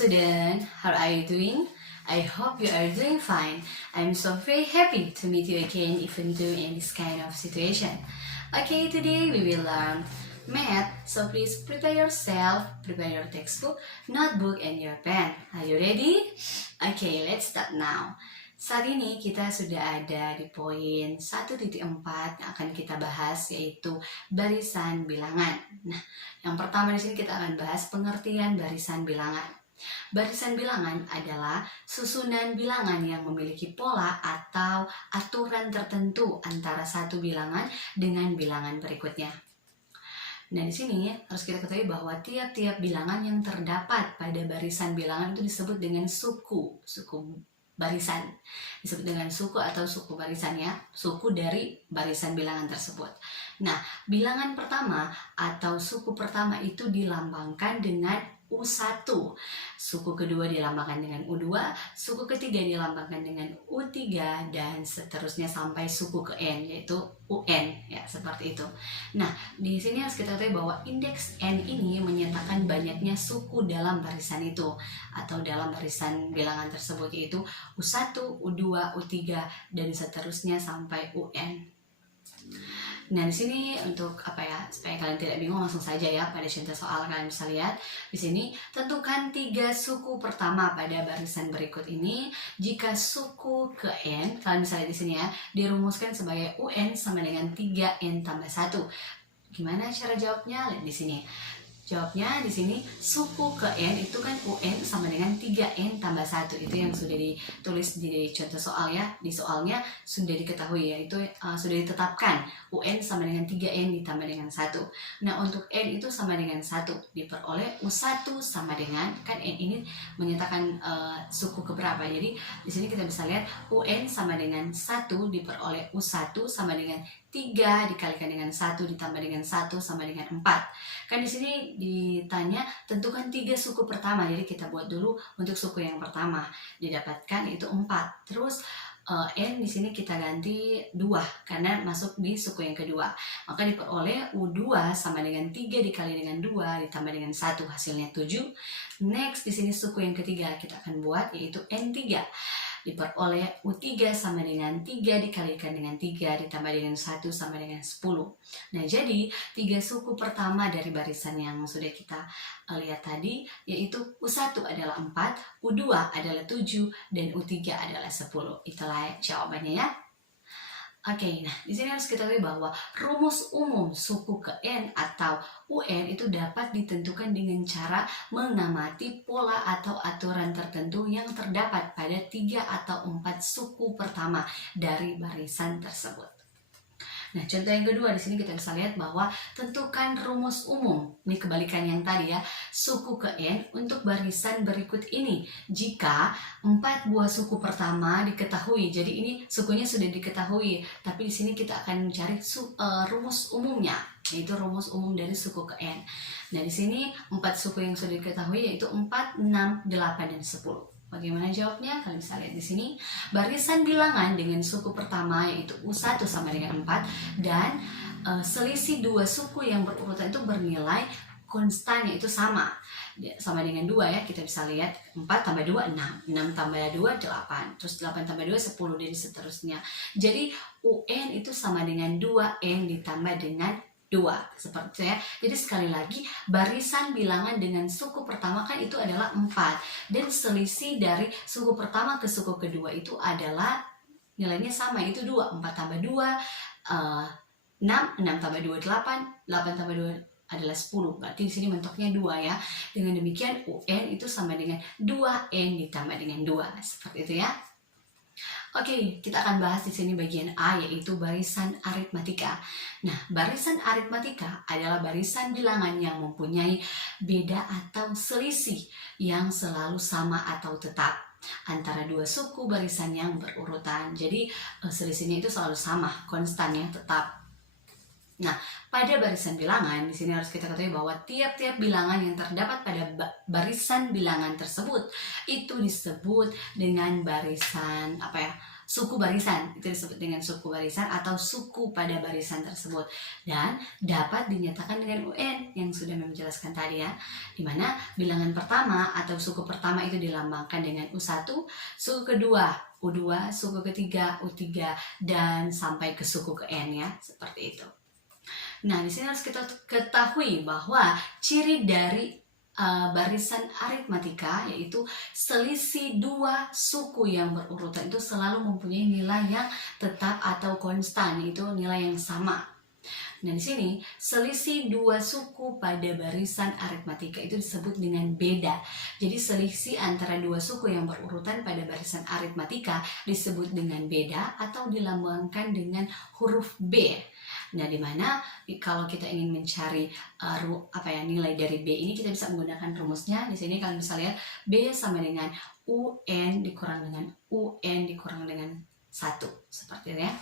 student, how are you doing? I hope you are doing fine. I'm so very happy to meet you again even though in this kind of situation. Okay, today we will learn math, so please prepare yourself, prepare your textbook, notebook, and your pen. Are you ready? Okay, let's start now. Saat ini kita sudah ada di poin 1.4 yang akan kita bahas, yaitu barisan bilangan. Nah, yang pertama di sini kita akan bahas pengertian barisan bilangan. Barisan bilangan adalah susunan bilangan yang memiliki pola atau aturan tertentu antara satu bilangan dengan bilangan berikutnya. Nah, di sini harus kita ketahui bahwa tiap-tiap bilangan yang terdapat pada barisan bilangan itu disebut dengan suku barisan. Disebut dengan suku atau suku barisannya, suku dari barisan bilangan tersebut. Nah, bilangan pertama atau suku pertama itu dilambangkan dengan U1, suku kedua dilambangkan dengan U2, suku ketiga dilambangkan dengan U3, dan seterusnya sampai suku ke N, yaitu UN, ya seperti itu. Nah, di sini harus kita ketahui bahwa indeks N ini menyatakan banyaknya suku dalam barisan itu, atau dalam barisan bilangan tersebut, yaitu U1, U2, U3, dan seterusnya sampai UN. Nah, di sini untuk supaya kalian tidak bingung, langsung saja ya pada contoh soal kalian bisa lihat di sini. Tentukan 3 suku pertama pada barisan berikut ini. Jika suku ke N, kalian bisa lihat di sini ya, dirumuskan sebagai UN sama dengan 3N tambah 1. Gimana cara jawabnya? Lihat di sini. Jawabnya di sini, suku ke N itu kan UN sama dengan 3N tambah 1. Itu yang sudah ditulis di contoh soal ya. Di soalnya sudah diketahui ya, itu sudah ditetapkan UN sama dengan 3N ditambah dengan 1. Nah, untuk N itu sama dengan 1 diperoleh U1 sama dengan, kan N ini menyatakan suku keberapa. Jadi di sini kita bisa lihat UN sama dengan 1 diperoleh U1 sama dengan 3 dikalikan dengan 1 ditambah dengan 1 sama dengan 4. Kan di sini ditanya tentukan 3 suku pertama. Jadi kita buat dulu untuk suku yang pertama. Didapatkan itu 4. Terus N di sini kita ganti 2 karena masuk di suku yang kedua. Maka diperoleh U2 sama dengan 3 dikali dengan 2 ditambah dengan 1, hasilnya 7. Next di sini suku yang ketiga kita akan buat, yaitu N3. Diperoleh U3 sama dengan 3 dikalikan dengan 3 ditambah dengan 1 sama dengan 10. Nah, jadi 3 suku pertama dari barisan yang sudah kita lihat tadi, yaitu U1 adalah 4, U2 adalah 7, dan U3 adalah 10. Itulah jawabannya ya. Oke, nah di sini harus kita tahu bahwa rumus umum suku ke N atau UN itu dapat ditentukan dengan cara mengamati pola atau aturan tertentu yang terdapat pada 3 atau 4 suku pertama dari barisan tersebut. Nah, contoh yang kedua di sini kita bisa lihat bahwa tentukan rumus umum. Ini kebalikan yang tadi ya, suku ke N untuk barisan berikut ini. Jika 4 buah suku pertama diketahui, jadi ini sukunya sudah diketahui, tapi di sini kita akan mencari rumus umumnya, yaitu rumus umum dari suku ke N. Nah, di sini 4 suku yang sudah diketahui yaitu 4, 6, 8, dan 10. Bagaimana jawabnya? Kalian bisa lihat di sini. Barisan bilangan dengan suku pertama yaitu U1 sama dengan 4, dan selisih 2 suku yang berurutan itu bernilai konstan, yaitu sama dengan 2 ya. Kita bisa lihat 4 tambah 2 6, 6 tambah 2 8, terus 8 tambah 2 10, dan seterusnya. Jadi UN itu sama dengan 2N ditambah dengan 2, seperti itu ya. Jadi sekali lagi, barisan bilangan dengan suku pertama kan itu adalah 4, dan selisih dari suku pertama ke suku kedua itu adalah nilainya sama, itu 2. 4 tambah 2 6, 6 tambah 2 8, 8 tambah 2 adalah 10. Berarti di sini mentoknya 2 ya. Dengan demikian UN itu sama dengan 2N ditambah dengan 2, seperti itu ya. Oke, kita akan bahas di sini bagian A, yaitu barisan aritmatika. Nah, barisan aritmatika adalah barisan bilangan yang mempunyai beda atau selisih yang selalu sama atau tetap antara 2 suku barisan yang berurutan. Jadi selisihnya itu selalu sama, konstan ya, tetap. Nah, pada barisan bilangan di sini harus kita ketahui bahwa tiap-tiap bilangan yang terdapat pada barisan bilangan tersebut itu disebut dengan barisan suku barisan, itu disebut dengan suku barisan atau suku pada barisan tersebut, dan dapat dinyatakan dengan UN yang sudah menjelaskan tadi ya, dimana bilangan pertama atau suku pertama itu dilambangkan dengan U1, suku kedua U2, suku ketiga U3, dan sampai ke suku ke N ya, seperti itu. Nah, di sini harus kita ketahui bahwa ciri dari barisan aritmatika yaitu selisih dua suku yang berurutan itu selalu mempunyai nilai yang tetap atau konstan, yaitu nilai yang sama. Nah, di sini selisih dua suku pada barisan aritmatika itu disebut dengan beda. Jadi selisih antara dua suku yang berurutan pada barisan aritmatika disebut dengan beda atau dilambangkan dengan huruf B. Nah, dimana kalau kita ingin mencari nilai dari B ini, kita bisa menggunakan rumusnya. Di sini kalian bisa lihat B sama dengan UN dikurang dengan UN dikurang dengan 1, seperti ini ya.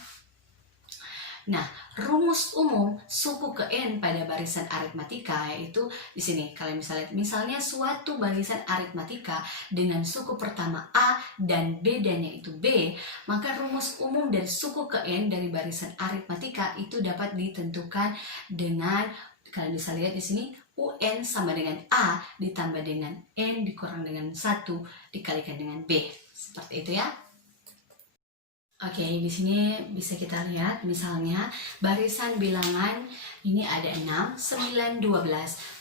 Nah, rumus umum suku ke N pada barisan aritmatika yaitu di sini kalian bisa lihat, misalnya suatu barisan aritmatika dengan suku pertama A dan bedanya itu B, maka rumus umum dari suku ke N dari barisan aritmatika itu dapat ditentukan dengan, kalian bisa lihat di sini, UN sama dengan A ditambah dengan N dikurang dengan 1 dikalikan dengan B. Seperti itu ya. Oke, di sini bisa kita lihat misalnya barisan bilangan ini ada 6, 9, 12,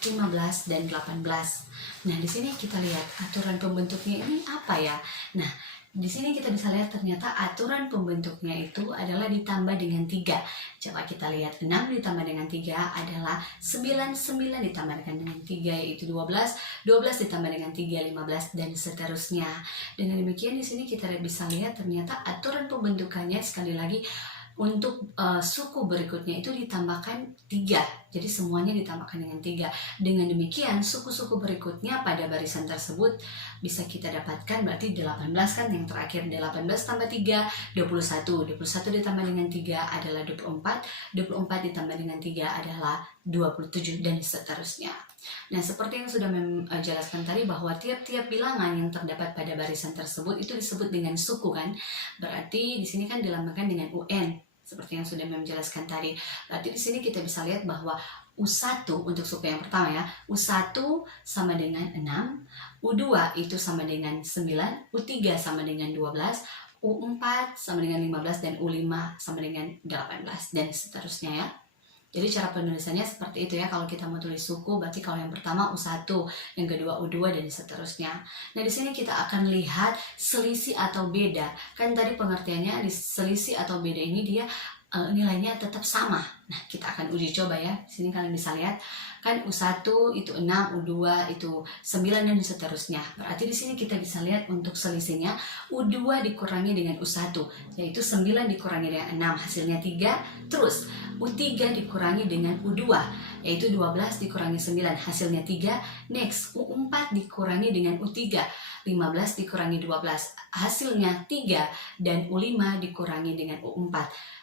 15, dan 18. Nah, di sini kita lihat aturan pembentuknya ini apa ya? Nah, di sini kita bisa lihat ternyata aturan pembentuknya itu adalah ditambah dengan 3. Coba kita lihat, 6 ditambah dengan 3 adalah 9, 9 ditambah dengan 3 yaitu 12, 12 ditambah dengan 3, 15, dan seterusnya. Dengan demikian di sini kita bisa lihat ternyata aturan pembentukannya sekali lagi untuk suku berikutnya itu ditambahkan 3. Jadi semuanya ditambahkan dengan 3. Dengan demikian suku-suku berikutnya pada barisan tersebut bisa kita dapatkan berarti 18 kan yang terakhir. 18 tambah 3, 21. 21 ditambah dengan 3 adalah 24. 24 ditambah dengan 3 adalah 27, dan seterusnya. Nah, seperti yang sudah menjelaskan tadi bahwa tiap-tiap bilangan yang terdapat pada barisan tersebut itu disebut dengan suku kan. Berarti di sini kan dilambangkan dengan UN. Seperti yang sudah menjelaskan tadi. Berarti di sini kita bisa lihat bahwa U1 untuk suku yang pertama ya, U1 sama dengan 6, U2 itu sama dengan 9, U3 sama dengan 12, U4 sama dengan 15, dan U5 sama dengan 18, dan seterusnya ya. Jadi cara penulisannya seperti itu ya. Kalau kita mau tulis suku, berarti kalau yang pertama U1, yang kedua U2, dan seterusnya. Nah, di sini kita akan lihat selisih atau beda. Kan tadi pengertiannya di selisih atau beda ini dia nilainya tetap sama. Nah, kita akan uji coba ya. Di sini kalian bisa lihat kan U1 itu 6, U2 itu 9, dan seterusnya. Berarti di sini kita bisa lihat untuk selisihnya U2 dikurangi dengan U1, yaitu 9 dikurangi dengan 6 hasilnya 3. Terus U3 dikurangi dengan U2, yaitu 12 dikurangi 9 hasilnya 3. Next, U4 dikurangi dengan U3, 15 dikurangi 12 hasilnya 3, dan U5 dikurangi dengan U4,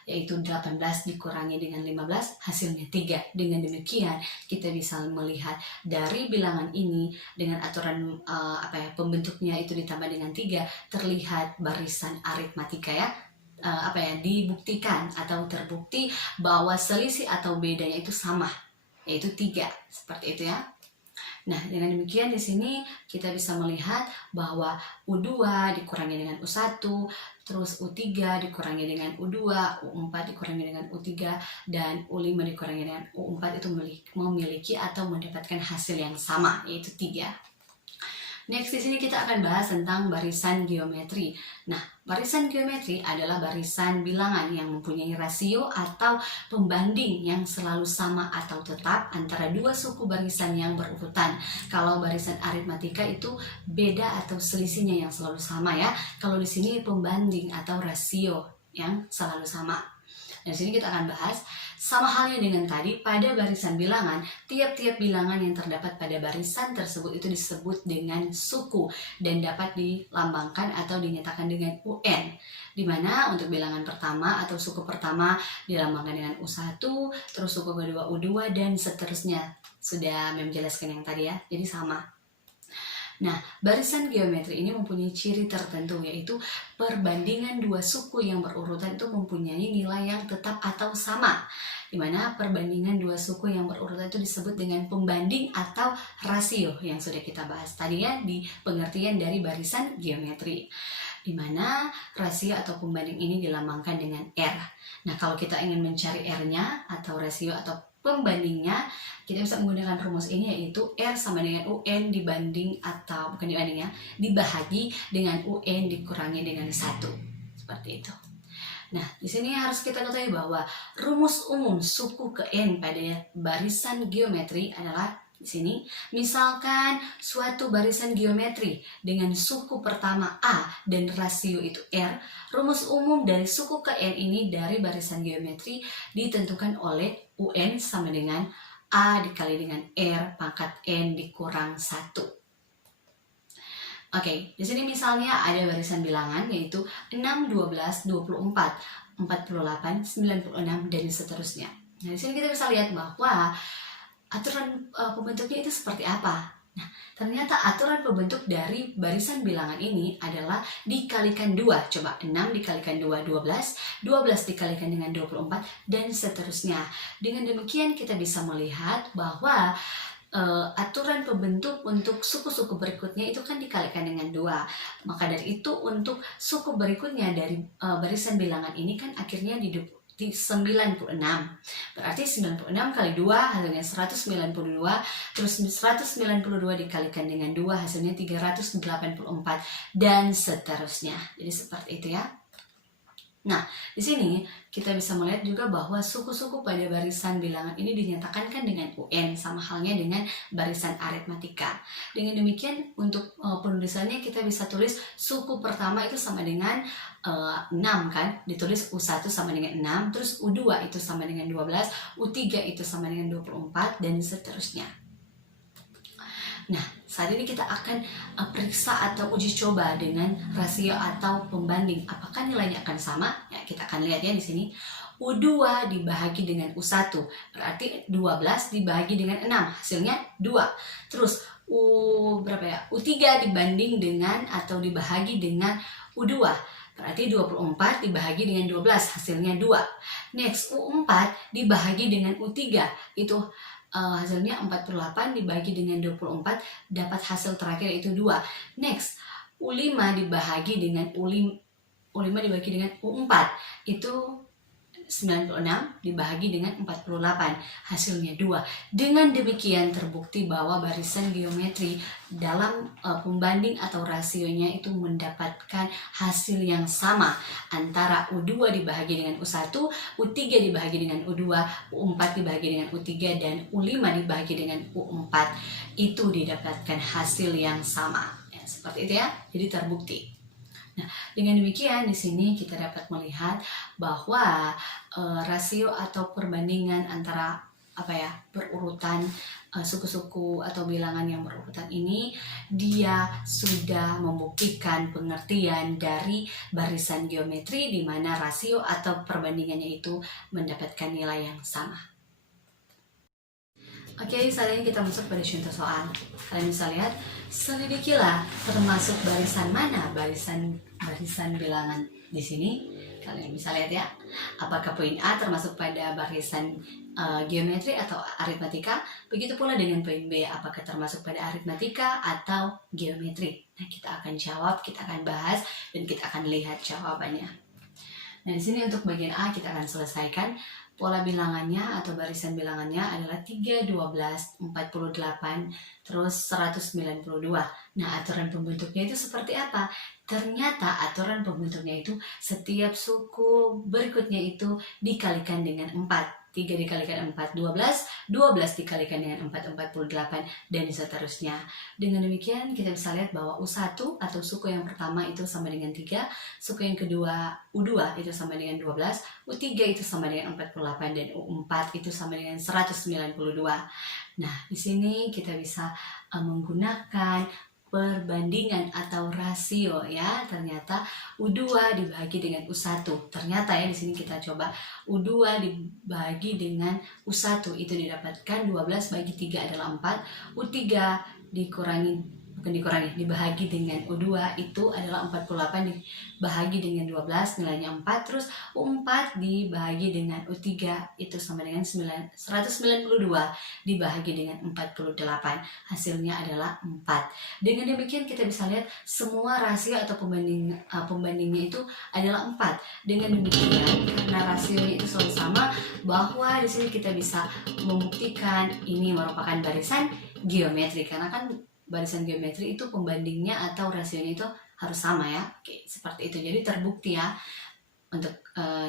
yaitu 18 dikurangi dengan 15 hasilnya 3. Dengan demikian kita bisa melihat dari bilangan ini dengan aturan pembentuknya itu ditambah dengan 3 terlihat barisan aritmatika ya. Dibuktikan atau terbukti bahwa selisih atau bedanya itu sama, yaitu 3. Seperti itu ya. Nah, dengan demikian di sini kita bisa melihat bahwa U2 dikurangi dengan U1, terus U3 dikurangi dengan U2, U4 dikurangi dengan U3, dan U5 dikurangi dengan U4 itu memiliki atau mendapatkan hasil yang sama, yaitu 3. Next, di sini kita akan bahas tentang barisan geometri. Nah, barisan geometri adalah barisan bilangan yang mempunyai rasio atau pembanding yang selalu sama atau tetap antara dua suku barisan yang berurutan. Kalau barisan aritmatika itu beda atau selisihnya yang selalu sama ya. Kalau di sini pembanding atau rasio yang selalu sama. Di sini kita akan bahas sama halnya dengan tadi pada barisan bilangan, tiap-tiap bilangan yang terdapat pada barisan tersebut itu disebut dengan suku dan dapat dilambangkan atau dinyatakan dengan UN. Dimana untuk bilangan pertama atau suku pertama dilambangkan dengan U1, terus suku kedua U2, dan seterusnya. Sudah menjelaskan yang tadi ya, jadi sama. Nah, barisan geometri ini mempunyai ciri tertentu, yaitu perbandingan dua suku yang berurutan itu mempunyai nilai yang tetap atau sama. Di mana perbandingan dua suku yang berurutan itu disebut dengan pembanding atau rasio yang sudah kita bahas tadi ya di pengertian dari barisan geometri. Di mana rasio atau pembanding ini dilambangkan dengan R. Nah, kalau kita ingin mencari R-nya atau rasio atau pembandingnya, kita bisa menggunakan rumus ini, yaitu R sama dengan UN dibanding atau bukan dibanding ya, dibahagi dengan UN dikurangi dengan 1. Seperti itu. Nah, di sini harus kita ketahui bahwa rumus umum suku ke N pada barisan geometri adalah di sini. Misalkan suatu barisan geometri dengan suku pertama A dan rasio itu R, rumus umum dari suku ke N ini dari barisan geometri ditentukan oleh UN sama dengan A dikali dengan R pangkat N dikurang 1. Oke, di sini misalnya ada barisan bilangan yaitu 6, 12, 24, 48, 96 dan seterusnya. Nah, di sini kita bisa lihat bahwa aturan pembentuknya itu seperti apa. Nah, ternyata aturan pembentuk dari barisan bilangan ini adalah dikalikan 2. Coba 6 dikalikan 2, 12, 12 dikalikan dengan 24, dan seterusnya. Dengan demikian kita bisa melihat bahwa aturan pembentuk untuk suku-suku berikutnya itu kan dikalikan dengan 2. Maka dari itu untuk suku berikutnya dari barisan bilangan ini kan akhirnya di 96. Berarti 96 kali 2 hasilnya 192. Terus 192 dikalikan dengan 2 hasilnya 384 dan seterusnya. Jadi seperti itu ya. Nah, di sini kita bisa melihat juga bahwa suku-suku pada barisan bilangan ini dinyatakan kan dengan UN, sama halnya dengan barisan aritmatika. Dengan demikian untuk penulisannya kita bisa tulis suku pertama itu sama dengan 6 kan, ditulis U1 sama dengan 6, terus U2 itu sama dengan 12, U3 itu sama dengan 24, dan seterusnya. Nah, saat ini kita akan periksa atau uji coba dengan rasio atau pembanding. Apakah nilainya akan sama? Ya, kita akan lihat ya di sini. U2 dibagi dengan U1, berarti 12 dibagi dengan 6, hasilnya 2. Terus U3 dibanding dengan atau dibagi dengan U2, berarti 24 dibagi dengan 12, hasilnya 2. Next, U4 dibagi dengan U3, itu hasilnya 48 dibagi dengan 24, dapat hasil terakhir itu 2. Next, U5 dibagi dengan U5 dibagi dengan U4, itu 96 dibagi dengan 48, hasilnya 2. Dengan demikian terbukti bahwa barisan geometri dalam pembanding atau rasionya itu mendapatkan hasil yang sama antara U2 dibagi dengan U1, U3 dibagi dengan U2, U4 dibagi dengan U3, dan U5 dibagi dengan U4, itu didapatkan hasil yang sama. Ya, seperti itu ya, jadi terbukti. Nah, dengan demikian di sini kita dapat melihat bahwa rasio atau perbandingan antara berurutan suku-suku atau bilangan yang berurutan ini, dia sudah membuktikan pengertian dari barisan geometri di mana rasio atau perbandingannya itu mendapatkan nilai yang sama. Oke, saat ini kita masuk pada contoh soal. Kalian bisa lihat, selidikilah termasuk barisan mana barisan bilangan di sini. Kalian bisa lihat ya, apakah poin A termasuk pada barisan geometri atau aritmatika. Begitu pula dengan poin B, apakah termasuk pada aritmatika atau geometri. Nah, kita akan jawab, kita akan bahas, dan kita akan lihat jawabannya. Nah, di sini untuk bagian A kita akan selesaikan. Pola bilangannya atau barisan bilangannya adalah 3, 12, 48, terus 192. Nah, aturan pembentuknya itu seperti apa? Ternyata aturan pembentuknya itu setiap suku berikutnya itu dikalikan dengan 4. 3 dikalikan 4, 12, 12 dikalikan dengan 4, 48, dan seterusnya. Dengan demikian kita bisa lihat bahwa U1 atau suku yang pertama itu sama dengan 3, suku yang kedua U2 itu sama dengan 12, U3 itu sama dengan 48, dan U4 itu sama dengan 192. Nah, di sini kita bisa menggunakan perbandingan atau rasio ya. Ternyata U2 dibagi dengan U1. Ternyata ya di sini kita coba U2 dibagi dengan U1 itu didapatkan 12 bagi 3 adalah 4. U3 dikurangi bukan dikurangi, dibahagi dengan U2 itu adalah 48 dibahagi dengan 12 nilainya 4, terus U4 dibahagi dengan U3 itu sama dengan 192 dibahagi dengan 48, hasilnya adalah 4. Dengan demikian kita bisa lihat semua rasio atau pembandingnya itu adalah 4. Dengan demikian karena rasionya itu selalu sama, bahwa di sini kita bisa membuktikan ini merupakan barisan geometri, karena kan barisan geometri itu pembandingnya atau rasionya itu harus sama ya. Oke, seperti itu. Jadi terbukti ya untuk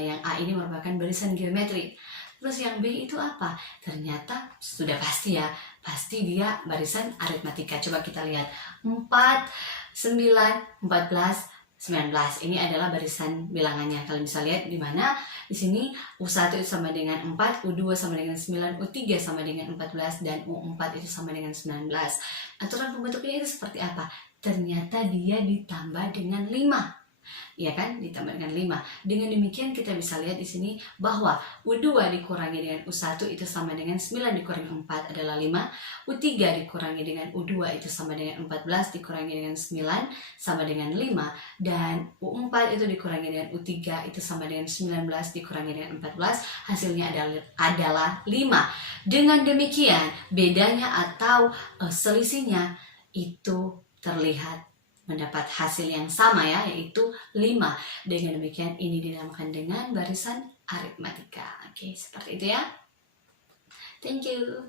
yang A ini merupakan barisan geometri. Terus yang B itu apa? Ternyata sudah pasti ya, pasti dia barisan aritmatika. Coba kita lihat 4, 9, 14, 19. Ini adalah barisan bilangannya. Kalian bisa lihat di mana di sini U1 itu sama dengan 4, U2 sama dengan 9, U3 sama dengan 14, dan U4 itu sama dengan 19. Aturan pembentuknya itu seperti apa? Ternyata dia ditambah dengan 5. Ya kan, ditambah dengan 5. Dengan demikian kita bisa lihat di sini bahwa U2 dikurangi dengan U1 itu sama dengan 9 dikurangi 4 adalah 5. U3 dikurangi dengan U2 itu sama dengan 14 dikurangi dengan 9 sama dengan 5. Dan U4 itu dikurangi dengan U3 itu sama dengan 19 dikurangi dengan 14, hasilnya adalah 5. Dengan demikian bedanya atau selisihnya itu terlihat mendapat hasil yang sama ya, yaitu 5. Dengan demikian ini dinamakan dengan barisan aritmatika. Oke, seperti itu ya. Thank you.